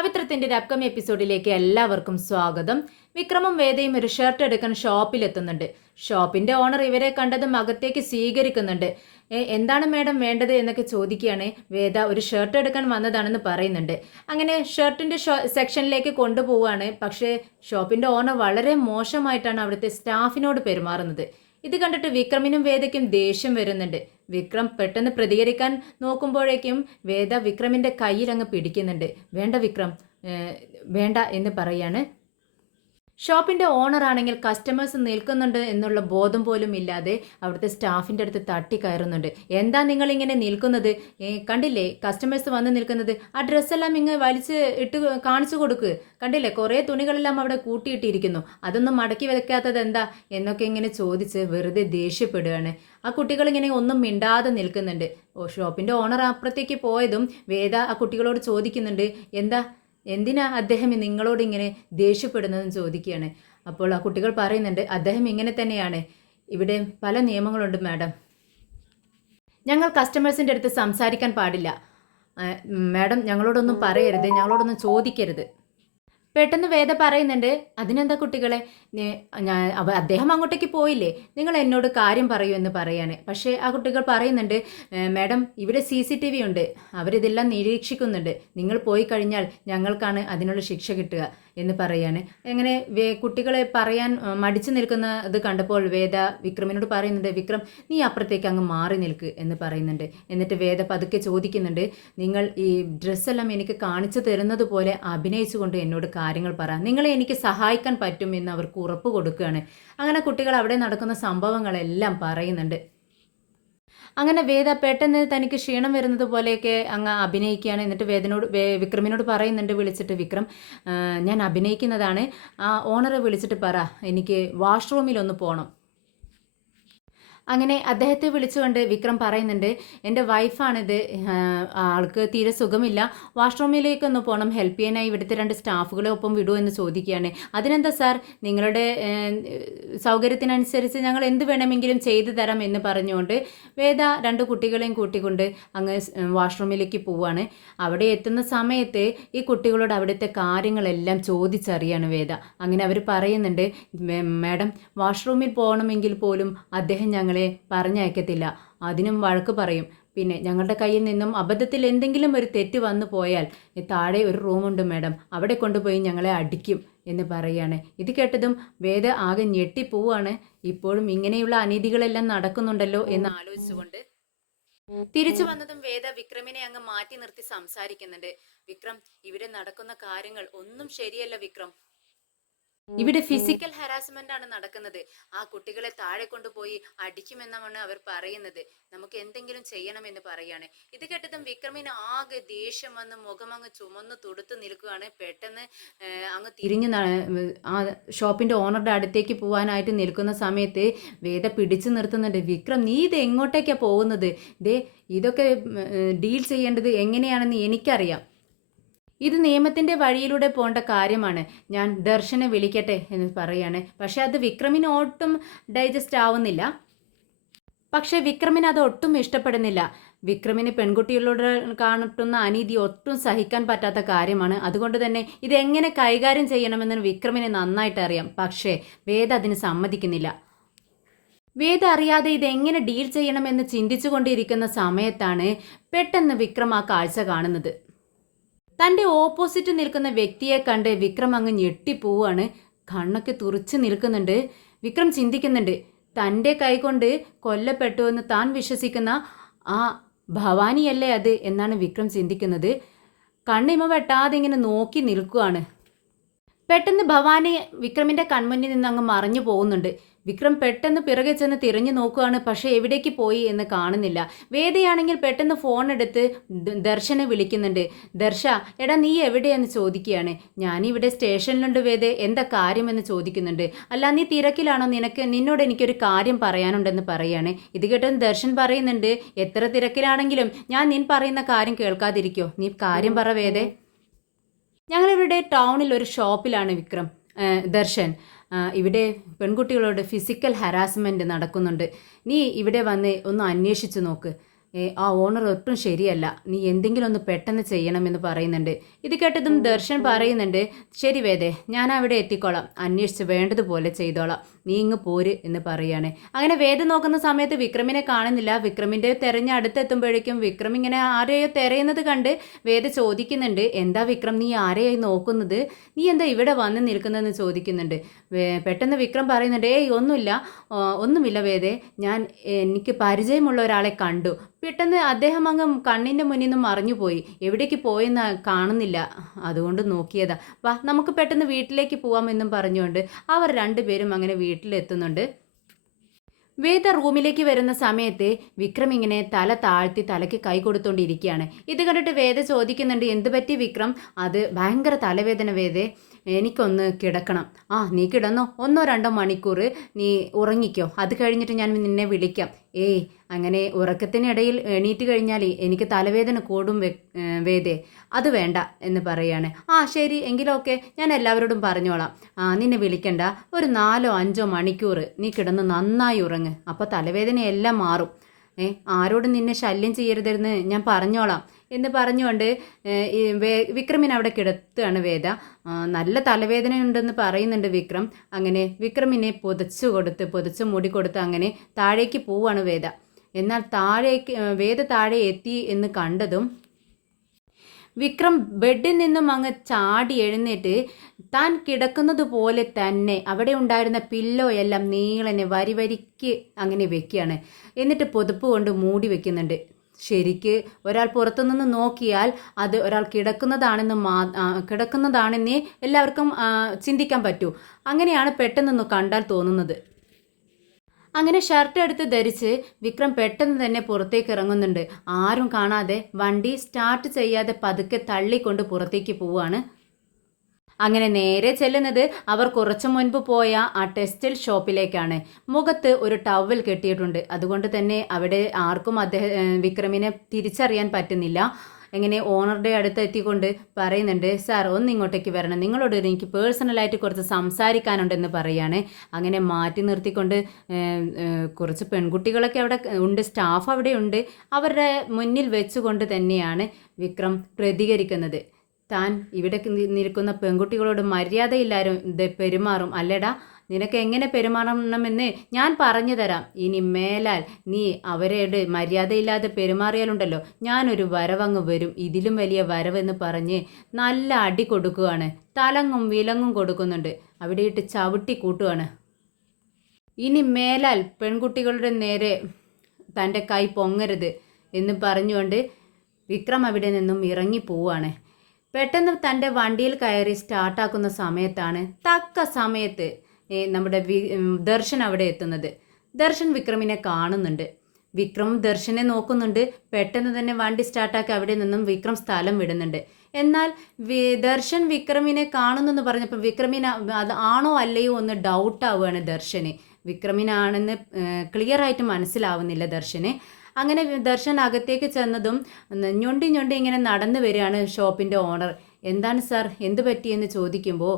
പവിത്രത്തിന്റെ ഒരു അപ്കമിങ് എപ്പിസോഡിലേക്ക് എല്ലാവർക്കും സ്വാഗതം. വിക്രമും വേദയും ഒരു ഷർട്ട് എടുക്കാൻ ഷോപ്പിലെത്തുന്നുണ്ട്. ഷോപ്പിന്റെ ഓണർ ഇവരെ കണ്ടതും അകത്തേക്ക് സ്വീകരിക്കുന്നുണ്ട്. എന്താണ് മേഡം വേണ്ടത് എന്നൊക്കെ ചോദിക്കുകയാണ്. വേദ ഒരു ഷർട്ട് എടുക്കാൻ വന്നതാണെന്ന് പറയുന്നുണ്ട്. അങ്ങനെ ഷർട്ടിന്റെ സെക്ഷനിലേക്ക് കൊണ്ടുപോവുകയാണ്. പക്ഷേ ഷോപ്പിന്റെ ഓണർ വളരെ മോശമായിട്ടാണ് അവിടുത്തെ സ്റ്റാഫിനോട് പെരുമാറുന്നത്. ഇത് കണ്ടിട്ട് വിക്രമിനും വേദയ്ക്കും ദേഷ്യം വരുന്നുണ്ട്. വിക്രം പെട്ടെന്ന് പ്രതികരിക്കാൻ നോക്കുമ്പോഴേക്കും വേദ വിക്രമിന്റെ കയ്യിൽ അങ്ങ് പിടിക്കുന്നുണ്ട്. വേണ്ട വിക്രം, വേണ്ട എന്ന് പറയാണ്. ഷോപ്പിന്റെ ഓണർ ആണെങ്കിൽ കസ്റ്റമേഴ്സ് നിൽക്കുന്നുണ്ട് എന്നുള്ള ബോധം പോലും ഇല്ലാതെ അവിടുത്തെ സ്റ്റാഫിന്റെ അടുത്ത് തട്ടിക്കയറുന്നുണ്ട്. എന്താ നിങ്ങൾ ഇങ്ങനെ നിൽക്കുന്നത്? കണ്ടില്ലേ കസ്റ്റമേഴ്സ് വന്ന് നിൽക്കുന്നത്? ആ ഡ്രസ്സെല്ലാം ഇങ്ങ് വലിച്ച് ഇട്ട് കാണിച്ചു കൊടുക്ക്. കണ്ടില്ലേ കുറേ തുണികളെല്ലാം അവിടെ കൂട്ടിയിട്ടിരിക്കുന്നു, അതൊന്നും മടക്കി വെക്കാത്തത് എന്താ എന്നൊക്കെ ഇങ്ങനെ ചോദിച്ച് വെറുതെ ദേഷ്യപ്പെടുകയാണ്. ആ കുട്ടികൾ ഇങ്ങനെ ഒന്നും മിണ്ടാതെ നിൽക്കുന്നുണ്ട്. ഷോപ്പിന്റെ ഓണർ അപ്പുറത്തേക്ക് പോയതും വേദ ആ കുട്ടികളോട് ചോദിക്കുന്നുണ്ട്, എന്തിനാ അദ്ദേഹം നിങ്ങളോട് ഇങ്ങനെ ദേഷ്യപ്പെടുന്നതെന്ന് ചോദിക്കുകയാണ്. അപ്പോൾ ആ കുട്ടികൾ പറയുന്നുണ്ട്, അദ്ദേഹം ഇങ്ങനെ തന്നെയാണ്, ഇവിടെ പല നിയമങ്ങളുണ്ട് മാഡം, ഞങ്ങൾ കസ്റ്റമേഴ്സിൻ്റെ അടുത്ത് സംസാരിക്കാൻ പാടില്ല, മാഡം ഞങ്ങളോടൊന്നും പറയരുത്, ഞങ്ങളോടൊന്നും ചോദിക്കരുത്. പെട്ടെന്ന് വേദ പറയുന്നുണ്ട്, അതിനെന്താ കുട്ടികളെ, അദ്ദേഹം അങ്ങോട്ടേക്ക് പോയില്ലേ, നിങ്ങൾ എന്നോട് കാര്യം പറയൂ എന്ന് പറയാണ്. പക്ഷേ ആ കുട്ടികൾ പറയുന്നുണ്ട്, മാഡം ഇവിടെ CCTV ഉണ്ട്, അവരിതെല്ലാം നിരീക്ഷിക്കുന്നുണ്ട്, നിങ്ങൾ പോയി കഴിഞ്ഞാൽ ഞങ്ങൾക്കാണ് അതിനുള്ള ശിക്ഷ കിട്ടുക എന്ന് പറയാണ്. എങ്ങനെ കുട്ടികളെ പറയാൻ മടിച്ചു നിൽക്കുന്ന ഇത് കണ്ടപ്പോൾ വേദ വിക്രമിനോട് പറയുന്നുണ്ട്, വിക്രം നീ അപ്പുറത്തേക്ക് അങ്ങ് മാറി നിൽക്ക് എന്ന് പറയുന്നുണ്ട്. എന്നിട്ട് വേദ പതുക്കെ ചോദിക്കുന്നുണ്ട്, നിങ്ങൾ ഈ ഡ്രസ്സെല്ലാം എനിക്ക് കാണിച്ചു തരുന്നത് പോലെ അഭിനയിച്ചുകൊണ്ട് എന്നോട് കാര്യങ്ങൾ പറ, നിങ്ങളെ എനിക്ക് സഹായിക്കാൻ പറ്റും എന്ന് അവർക്ക് ഉറപ്പ് കൊടുക്കുകയാണ്. അങ്ങനെ കുട്ടികൾ അവിടെ നടക്കുന്ന സംഭവങ്ങളെല്ലാം പറയുന്നുണ്ട്. അങ്ങനെ വേദ പെട്ടെന്ന് തനിക്ക് ക്ഷീണം വരുന്നത് പോലെയൊക്കെ അങ്ങ് അഭിനയിക്കുകയാണ്. എന്നിട്ട് വിക്രമിനോട് പറയുന്നുണ്ട് വിളിച്ചിട്ട്, വിക്രം ഞാൻ അഭിനയിക്കുന്നതാണ്, ആ ഓണറെ വിളിച്ചിട്ട് പറ എനിക്ക് വാഷ്റൂമിലൊന്ന് പോകണം. അങ്ങനെ അദ്ദേഹത്തെ വിളിച്ചുകൊണ്ട് വിക്രം പറയുന്നുണ്ട്, എൻ്റെ വൈഫാണിത്, ആൾക്ക് തീരെ സുഖമില്ല, വാഷ്റൂമിലേക്കൊന്ന് പോകണം, ഹെൽപ്പ് ചെയ്യാനായി ഇവിടുത്തെ 2 സ്റ്റാഫുകളെ ഒപ്പം വിടൂ എന്ന് ചോദിക്കുകയാണ്. അതിനെന്താ സാർ, നിങ്ങളുടെ സൗകര്യത്തിനനുസരിച്ച് ഞങ്ങൾ എന്ത് വേണമെങ്കിലും ചെയ്തു തരാം എന്ന് പറഞ്ഞുകൊണ്ട് വേദ 2 കുട്ടികളെയും കൂട്ടിക്കൊണ്ട് അങ്ങ് വാഷ്റൂമിലേക്ക് പോവുകയാണ്. അവിടെ എത്തുന്ന സമയത്ത് ഈ കുട്ടികളോട് അവിടുത്തെ കാര്യങ്ങളെല്ലാം ചോദിച്ചറിയാണ് വേദ. അങ്ങനെ അവർ പറയുന്നുണ്ട്, മാഡം വാഷ്റൂമിൽ പോകണമെങ്കിൽ പോലും അദ്ദേഹം ഞങ്ങളെ പറഞ്ഞയക്കത്തില്ല, അതിനും വഴക്ക് പറയും, പിന്നെ ഞങ്ങളുടെ കയ്യിൽ നിന്നും അബദ്ധത്തിൽ എന്തെങ്കിലും ഒരു തെറ്റ് വന്നു പോയാൽ താഴെ ഒരു റൂമുണ്ട് മാഡം, അവിടെ കൊണ്ടുപോയി ഞങ്ങളെ അടിക്കും എന്ന് പറയാണ്. ഇത് കേട്ടതും വേദ ആകെ ഞെട്ടിപ്പോവാണ്. ഇപ്പോഴും ഇങ്ങനെയുള്ള അനീതികളെല്ലാം നടക്കുന്നുണ്ടല്ലോ എന്ന് ആലോചിച്ചുകൊണ്ട് തിരിച്ചു വന്നതും വേദ വിക്രമിനെ അങ്ങ് മാറ്റി നിർത്തി സംസാരിക്കുന്നുണ്ട്. വിക്രം, ഇവിടെ നടക്കുന്ന കാര്യങ്ങൾ ഒന്നും ശരിയല്ല വിക്രം, ഇവിടെ ഫിസിക്കൽ ഹരാസ്മെന്റ് ആണ് നടക്കുന്നത്, ആ കുട്ടികളെ താഴെ കൊണ്ടുപോയി അടിക്കുമെന്നാണ് അവർ പറയുന്നത്, നമുക്ക് എന്തെങ്കിലും ചെയ്യണമെന്ന് പറയാണ്. ഇത് കേട്ടതും വിക്രമിന് ആകെ ദേഷ്യം വന്ന് മുഖം അങ്ങ് ചുമന്ന് തുടുത്ത് നിൽക്കുകയാണ്. പെട്ടെന്ന് അങ്ങ് തിരിഞ്ഞ് ആ ഷോപ്പിന്റെ ഓണറുടെ അടുത്തേക്ക് പോകാനായിട്ട് നിൽക്കുന്ന സമയത്ത് വേദ പിടിച്ചു നിർത്തുന്നുണ്ട്. വിക്രം, നീ ഇത് എങ്ങോട്ടേക്കാണ് പോകുന്നത്? ഇതൊക്കെ ഡീൽ ചെയ്യേണ്ടത് എങ്ങനെയാണെന്ന് എനിക്കറിയാം, ഇത് നിയമത്തിൻ്റെ വഴിയിലൂടെ പോകേണ്ട കാര്യമാണ്, ഞാൻ ദർശനെ വിളിക്കട്ടെ എന്ന് പറയാണ്. പക്ഷെ അത് വിക്രമിന് ഒട്ടും ഡൈജസ്റ്റ് ആവുന്നില്ല. പക്ഷെ വിക്രമിന് അത് ഒട്ടും ഇഷ്ടപ്പെടുന്നില്ല. വിക്രമിന് പെൺകുട്ടികളോട് കാണിട്ടുന്ന അനീതി ഒട്ടും സഹിക്കാൻ പറ്റാത്ത കാര്യമാണ്. അതുകൊണ്ട് തന്നെ ഇതെങ്ങനെ കൈകാര്യം ചെയ്യണമെന്ന് വിക്രമിന് നന്നായിട്ട് അറിയാം. പക്ഷേ വേദ അതിന് സമ്മതിക്കുന്നില്ല. വേദ അറിയാതെ ഇതെങ്ങനെ ഡീൽ ചെയ്യണമെന്ന് ചിന്തിച്ചുകൊണ്ടിരിക്കുന്ന സമയത്താണ് പെട്ടെന്ന് വിക്രം ആ കാഴ്ച കാണുന്നത്. തൻ്റെ ഓപ്പോസിറ്റ് നിൽക്കുന്ന വ്യക്തിയെ കണ്ട് വിക്രം അങ്ങ് ഞെട്ടിപ്പോവാണ്. കണ്ണൊക്കെ തുറച്ച് നിൽക്കുന്നുണ്ട്. വിക്രം ചിന്തിക്കുന്നുണ്ട്, തൻ്റെ കൈകൊണ്ട് കൊല്ലപ്പെട്ടു എന്ന് താൻ വിശ്വസിക്കുന്ന ആ ഭവാനിയല്ലേ അത് എന്നാണ് വിക്രം ചിന്തിക്കുന്നത്. കണ്ണിമ വെട്ടാതെ ഇങ്ങനെ നോക്കി നിൽക്കുകയാണ്. പെട്ടെന്ന് ഭവാനി വിക്രമിൻ്റെ കൺമുന്നിൽ നിന്ന് അങ്ങ് മറഞ്ഞു പോകുന്നുണ്ട്. വിക്രം പെട്ടെന്ന് പിറകെ ചെന്ന് തിരഞ്ഞു നോക്കുകയാണ്. പക്ഷേ എവിടേക്ക് പോയി എന്ന് കാണുന്നില്ല. വേദയാണെങ്കിൽ പെട്ടെന്ന് ഫോൺ എടുത്ത് ദർശനെ വിളിക്കുന്നുണ്ട്. ദർശ, എടാ നീ എവിടെയെന്ന് ചോദിക്കുകയാണ്. ഞാനിവിടെ സ്റ്റേഷനിലുണ്ട് വേദ, എന്താ കാര്യമെന്ന് ചോദിക്കുന്നുണ്ട്. അല്ല നീ തിരക്കിലാണോ, നിന്നോട് എനിക്കൊരു കാര്യം പറയാനുണ്ടെന്ന് പറയാണ്. ഇത് കേട്ടെന്ന് ദർശൻ പറയുന്നുണ്ട്, എത്ര തിരക്കിലാണെങ്കിലും ഞാൻ നീ പറയുന്ന കാര്യം കേൾക്കാതിരിക്കോ, നീ കാര്യം പറ വേദേ. ഞങ്ങളിവിടെ ടൗണിൽ ഒരു ഷോപ്പിലാണ് ദർശൻ, ഇവിടെ പെൺകുട്ടികളോട് ഫിസിക്കൽ ഹരാസ്മെൻറ്റ് നടക്കുന്നുണ്ട്, നീ ഇവിടെ വന്ന് ഒന്ന് അന്വേഷിച്ച് നോക്ക്. ആ ഓണർ ഒട്ടും ശരിയല്ല, നീ എന്തെങ്കിലും ഒന്ന് പെട്ടെന്ന് ചെയ്യണമെന്ന് പറയുന്നുണ്ട്. ഇത് കേട്ടതും ദർശൻ പറയുന്നുണ്ട്, ശരി വേദേ, ഞാൻ അവിടെ എത്തിക്കോളാം, അന്വേഷിച്ച് വേണ്ടതുപോലെ ചെയ്തോളാം, നീ ഇങ്ങ് പോര് എന്ന് പറയാണ്. അങ്ങനെ വേദ നോക്കുന്ന സമയത്ത് വിക്രമിനെ കാണുന്നില്ല. വിക്രമിൻ്റെ തെരഞ്ഞ് അടുത്തെത്തുമ്പോഴേക്കും വിക്രം ഇങ്ങനെ ആരെയോ തെരയുന്നത് കണ്ട് വേദ ചോദിക്കുന്നുണ്ട്, എന്താ വിക്രം, നീ ആരെയായി നോക്കുന്നത്, നീ എന്താ ഇവിടെ വന്ന് നിൽക്കുന്നതെന്ന് ചോദിക്കുന്നുണ്ട്. പെട്ടെന്ന് വിക്രം പറയുന്നുണ്ട്, ഏയ് ഒന്നുമില്ല, ഒന്നുമില്ല വേദേ, എനിക്ക് പരിചയമുള്ള ഒരാളെ കണ്ടു. പെട്ടെന്ന് അദ്ദേഹം അങ്ങ് കണ്ണിൻ്റെ മുന്നിൽ നിന്ന് മറഞ്ഞുപോയി, എവിടേക്ക് പോയെന്ന് കാണുന്നില്ല, അതുകൊണ്ട് നോക്കിയതാ, വാ നമുക്ക് പെട്ടെന്ന് വീട്ടിലേക്ക് പോവാമെന്നും പറഞ്ഞുകൊണ്ട് അവർ രണ്ടുപേരും അങ്ങനെ വീട്ടിലെത്തുന്നുണ്ട്. വേദ റൂമിലേക്ക് വരുന്ന സമയത്ത് വിക്രം ഇങ്ങനെ തല താഴ്ത്തി തലയ്ക്ക് കൈ കൊടുത്തോണ്ടിരിക്കുകയാണ്. ഇത് കണ്ടിട്ട് വേദ ചോദിക്കുന്നുണ്ട്, എന്ത് പറ്റി വിക്രം? അത് ഭയങ്കര തലവേദന വേദേ, എനിക്കൊന്ന് കിടക്കണം. ആ നീ കിടന്നോ, 1-2 മണിക്കൂർ നീ ഉറങ്ങിക്കോ, അത് കഴിഞ്ഞിട്ട് ഞാൻ നിന്നെ വിളിക്കാം. ഏയ് അങ്ങനെ ഉറക്കത്തിനിടയിൽ എണീറ്റ് കഴിഞ്ഞാൽ എനിക്ക് തലവേദന കൂടും വേദേ, അത് വേണ്ട എന്ന് പറയാണ്. ആ ശരി എങ്കിലൊക്കെ, ഞാൻ എല്ലാവരോടും പറഞ്ഞോളാം. നിന്നെ വിളിക്കണ്ട, ഒരു 4-5 മണിക്കൂർ നീ കിടന്ന് നന്നായി ഉറങ്ങ്, അപ്പോൾ തലവേദനയെല്ലാം മാറും. ആരോടും നിന്നെ ശല്യം ചെയ്യരുതെന്ന് ഞാൻ പറഞ്ഞോളാം എന്ന് പറഞ്ഞുകൊണ്ട് വിക്രമിനെ അവിടെ കിടത്തുകയാണ് വേദ. നല്ല തലവേദനയുണ്ടെന്ന് പറയുന്നുണ്ട് വിക്രം. അങ്ങനെ വിക്രമിനെ പുതച്ച് മൂടിക്കൊടുത്ത് അങ്ങനെ താഴേക്ക് പോവാണ് വേദ. എന്നാൽ വേദ താഴെ എത്തി എന്ന് കണ്ടതും വിക്രം ബെഡിൽ നിന്നും അങ്ങ് ചാടി എഴുന്നേറ്റ് താൻ കിടക്കുന്നത് പോലെ തന്നെ അവിടെ ഉണ്ടായിരുന്ന പില്ലോ എല്ലാം നീളനെ വരിക്ക് അങ്ങനെ വെക്കുകയാണ്. എന്നിട്ട് പുതപ്പ് കൊണ്ട് മൂടി വെക്കുന്നുണ്ട്. ശരിക്ക് ഒരാൾ പുറത്തുനിന്ന് നോക്കിയാൽ അത് ഒരാൾ കിടക്കുന്നതാണെന്നേ എല്ലാവർക്കും ചിന്തിക്കാൻ പറ്റൂ. അങ്ങനെയാണ് പെട്ടെന്നൊന്ന് കണ്ടാൽ തോന്നുന്നത്. അങ്ങനെ ഷർട്ട് എടുത്ത് ധരിച്ച് വിക്രം പെട്ടെന്ന് തന്നെ പുറത്തേക്ക് ഇറങ്ങുന്നുണ്ട്. ആരും കാണാതെ വണ്ടി സ്റ്റാർട്ട് ചെയ്യാതെ പതുക്കെ തള്ളിക്കൊണ്ട് പുറത്തേക്ക് പോവുകയാണ്. അങ്ങനെ നേരെ ചെല്ലുന്നത് അവർ കുറച്ചു മുൻപ് പോയ ആ ടെക്സ്റ്റൈൽ ഷോപ്പിലേക്കാണ്. മുഖത്ത് ഒരു ടവൽ കെട്ടിയിട്ടുണ്ട്. അതുകൊണ്ട് തന്നെ അവിടെ ആർക്കും വിക്രമിനെ തിരിച്ചറിയാൻ പറ്റുന്നില്ല. എങ്ങനെ ഓണറുടെ അടുത്ത് എത്തിക്കൊണ്ട് പറയുന്നുണ്ട്, സാർ ഒന്ന് ഇങ്ങോട്ടേക്ക് വരണം, നിങ്ങളോട് എനിക്ക് പേഴ്സണലായിട്ട് കുറച്ച് സംസാരിക്കാനുണ്ടെന്ന് പറയാണ്. അങ്ങനെ മാറ്റി നിർത്തിക്കൊണ്ട് കുറച്ച് പെൺകുട്ടികളൊക്കെ അവിടെ ഉണ്ട്, സ്റ്റാഫ് അവിടെ ഉണ്ട്. അവരുടെ മുന്നിൽ വെച്ചുകൊണ്ട് തന്നെയാണ് വിക്രം പ്രതികരിക്കുന്നത്. താൻ ഇവിടെ നിൽക്കുന്ന പെൺകുട്ടികളോട് മര്യാദയില്ലാരും പെരുമാറും അല്ലേടാ, നിനക്ക് എങ്ങനെ പെരുമാറണമെന്ന് ഞാൻ പറഞ്ഞു തരാം. ഇനി മേലാൽ നീ അവരോട് മര്യാദയില്ലാതെ പെരുമാറിയാലുണ്ടല്ലോ, ഞാനൊരു വരവങ്ങ് വരും, ഇതിലും വലിയ വരവെന്ന് പറഞ്ഞ് നല്ല അടി കൊടുക്കുകയാണ്. തലങ്ങും വിലങ്ങും കൊടുക്കുന്നുണ്ട്. അവിടെ ഇട്ട് ചവിട്ടി കൂട്ടുകയാണ്. ഇനി മേലാൽ പെൺകുട്ടികളുടെ നേരെ തൻ്റെ കൈ പൊങ്ങരുത് എന്ന് പറഞ്ഞുകൊണ്ട് വിക്രം അവിടെ നിന്നും ഇറങ്ങി പോവുകയാണ്. പെട്ടെന്ന് തൻ്റെ വണ്ടിയിൽ കയറി സ്റ്റാർട്ടാക്കുന്ന സമയത്താണ് തക്ക സമയത്ത് നമ്മുടെ ദർശൻ അവിടെ എത്തുന്നത്. ദർശൻ വിക്രമിനെ കാണുന്നുണ്ട്. വിക്രം ദർശനെ നോക്കുന്നുണ്ട്. പെട്ടെന്ന് തന്നെ വണ്ടി സ്റ്റാർട്ടാക്കി അവിടെ നിന്നും വിക്രം സ്ഥലം വിടുന്നുണ്ട്. എന്നാൽ ദർശൻ വിക്രമിനെ കാണുന്നെന്ന് പറഞ്ഞപ്പോൾ വിക്രമിന് അത് ആണോ അല്ലയോ എന്ന് ഡൗട്ടാവുകയാണ് ദർശന്. വിക്രമിനാണെന്ന് ക്ലിയർ ആയിട്ട് മനസ്സിലാവുന്നില്ല ദർശന്. അങ്ങനെ ദർശൻ അകത്തേക്ക് ചെന്നതും ഞൊണ്ടി ഇങ്ങനെ നടന്നു വരികയാണ് ഷോപ്പിൻ്റെ ഓണർ. എന്താണ് സാർ, എന്ത് പറ്റിയെന്ന് ചോദിക്കുമ്പോൾ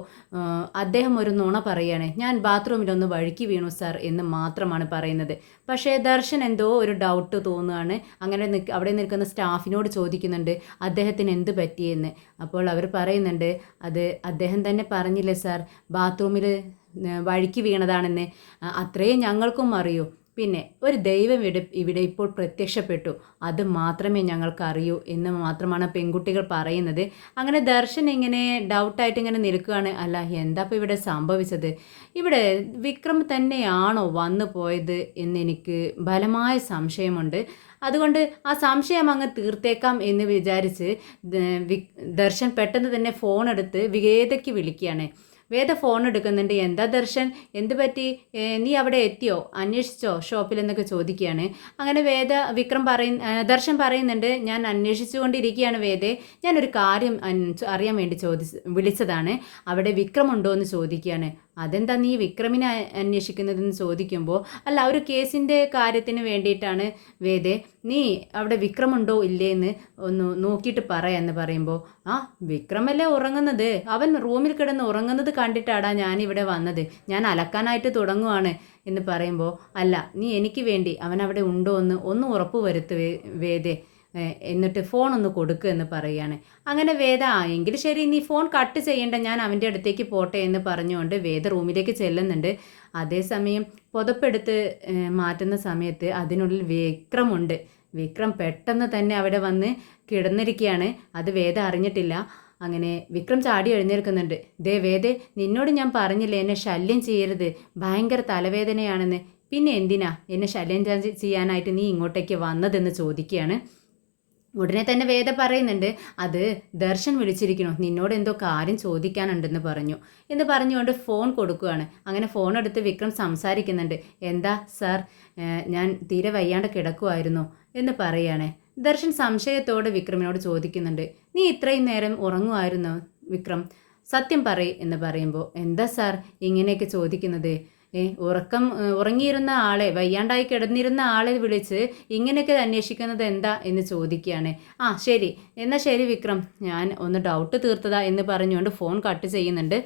അദ്ദേഹം ഒരു നുണ പറയാണ്. ഞാൻ ബാത്റൂമിലൊന്ന് വഴുക്കി വീണു സാർ എന്ന് മാത്രമാണ് പറയുന്നത്. പക്ഷേ ദർശൻ എന്തോ ഒരു ഡൗട്ട് തോന്നുകയാണ്. അങ്ങനെ അവിടെ നിൽക്കുന്ന സ്റ്റാഫിനോട് ചോദിക്കുന്നുണ്ട് അദ്ദേഹത്തിന് എന്ത് പറ്റിയെന്ന്. അപ്പോൾ അവർ പറയുന്നുണ്ട്, അത് അദ്ദേഹം തന്നെ പറഞ്ഞില്ലേ സാർ, ബാത്റൂമിൽ വഴുക്കി വീണതാണെന്ന്. അത്രയും ഞങ്ങൾക്കും അറിയൂ. പിന്നെ ഒരു ദൈവം ഇവിടെ ഇപ്പോൾ പ്രത്യക്ഷപ്പെട്ടു, അത് മാത്രമേ ഞങ്ങൾക്കറിയൂ എന്ന് മാത്രമാണ് പെൺകുട്ടികൾ പറയുന്നത്. അങ്ങനെ ദർശൻ ഇങ്ങനെ ഡൗട്ടായിട്ട് ഇങ്ങനെ നിൽക്കുകയാണ്. അല്ല, എന്താ ഇപ്പോൾ ഇവിടെ സംഭവിച്ചത്? ഇവിടെ വിക്രം തന്നെയാണോ വന്നു പോയത് എന്നെനിക്ക് ബലമായ സംശയമുണ്ട്. അതുകൊണ്ട് ആ സംശയം അങ്ങ് തീർത്തേക്കാം എന്ന് വിചാരിച്ച് ദർശൻ പെട്ടെന്ന് തന്നെ ഫോൺ എടുത്ത് വേദയ്ക്ക് വിളിക്കുകയാണ്. വേദ ഫോൺ എടുക്കുന്നുണ്ട്. എന്താ ദർശൻ, എന്ത് പറ്റി, നീ അവിടെ എത്തിയോ, അന്വേഷിച്ചോ ഷോപ്പിൽ എന്നൊക്കെ ചോദിക്കുകയാണ്. അങ്ങനെ ദർശൻ പറയുന്നുണ്ട്, ഞാൻ അന്വേഷിച്ചുകൊണ്ടിരിക്കുകയാണ് വേദേ, ഞാനൊരു കാര്യം അറിയാൻ വേണ്ടി വിളിച്ചതാണ്, അവിടെ വിക്രം ഉണ്ടോ എന്ന് ചോദിക്കുകയാണ്. അതെന്താ നീ വിക്രമിനെ അന്വേഷിക്കുന്നതെന്ന് ചോദിക്കുമ്പോൾ, അല്ല ഒരു കേസിൻ്റെ കാര്യത്തിന് വേണ്ടിയിട്ടാണ് വേദേ, നീ അവിടെ വിക്രമുണ്ടോ ഇല്ലേന്ന് ഒന്ന് നോക്കിയിട്ട് പറയാമെന്ന് പറയുമ്പോൾ, ആ വിക്രമല്ലേ ഉറങ്ങുന്നത്, അവൻ റൂമിൽ കിടന്ന് ഉറങ്ങുന്നത് കണ്ടിട്ടാടാ ഞാനിവിടെ വന്നത്, ഞാൻ അലക്കാനായിട്ട് തുടങ്ങുവാണ് എന്ന് പറയുമ്പോൾ, അല്ല നീ എനിക്ക് വേണ്ടി അവൻ അവിടെ ഉണ്ടോ എന്ന് ഒന്ന് ഉറപ്പ് വരുത്ത് വേദേ, എന്നിട്ട് ഫോൺ ഒന്ന് കൊടുക്കുക എന്ന് പറയുകയാണ്. അങ്ങനെ വേദ എങ്കിൽ ശരി നീ ഫോൺ കട്ട് ചെയ്യേണ്ട, ഞാൻ അവൻ്റെ അടുത്തേക്ക് പോട്ടെ എന്ന് പറഞ്ഞുകൊണ്ട് വേദ റൂമിലേക്ക് ചെല്ലുന്നുണ്ട്. അതേസമയം പുതപ്പെടുത്ത് മാറ്റുന്ന സമയത്ത് അതിനുള്ളിൽ വിക്രമുണ്ട്. വിക്രം പെട്ടെന്ന് തന്നെ അവിടെ വന്ന് കിടന്നിരിക്കുകയാണ്. അത് വേദ അറിഞ്ഞിട്ടില്ല. അങ്ങനെ വിക്രം ചാടി എഴുന്നേൽക്കുന്നുണ്ട്. ദേ വേദേ, നിന്നോട് ഞാൻ പറഞ്ഞില്ലേ എന്നെ ശല്യം ചെയ്യരുത്, ഭയങ്കര തലവേദനയാണെന്ന്, പിന്നെ എന്തിനാ എന്നെ ശല്യം ചെയ്യാനായിട്ട് നീ ഇങ്ങോട്ടേക്ക് വന്നതെന്ന് ചോദിക്കുകയാണ്. ഉടനെ തന്നെ വേദ പറയുന്നുണ്ട്, അത് ദർശൻ വിളിച്ചിരിക്കണു, നിന്നോട് എന്തോ കാര്യം ചോദിക്കാനുണ്ടെന്ന് പറഞ്ഞു എന്ന് പറഞ്ഞുകൊണ്ട് ഫോൺ കൊടുക്കുകയാണ്. അങ്ങനെ ഫോൺ എടുത്ത് വിക്രം സംസാരിക്കുന്നുണ്ട്. എന്താ സാർ, ഞാൻ തീരെ വയ്യാണ്ട് കിടക്കുമായിരുന്നു എന്ന് പറയുകയാണ്. ദർശൻ സംശയത്തോടെ വിക്രമിനോട് ചോദിക്കുന്നുണ്ട്, നീ ഇത്രയും നേരം ഉറങ്ങുമായിരുന്നോ വിക്രം, സത്യം പറയ് എന്ന് പറയുമ്പോൾ, എന്താ സാർ ഇങ്ങനെയൊക്കെ ചോദിക്കുന്നത്, ഉറങ്ങിയിരുന്ന ആളെ, വയ്യാണ്ടായി കിടന്നിരുന്ന ആളെ വിളിച്ച് ഇങ്ങനെയൊക്കെ അന്വേഷിക്കുന്നത് എന്താ എന്ന് ചോദിക്കുകയാണ്. ആ ശരി, എന്നാൽ ശരി വിക്രം, ഞാൻ ഒന്ന് ഡൗട്ട് തീർത്തതാ എന്ന് പറഞ്ഞുകൊണ്ട് ഫോൺ കട്ട് ചെയ്യുന്നുണ്ട്.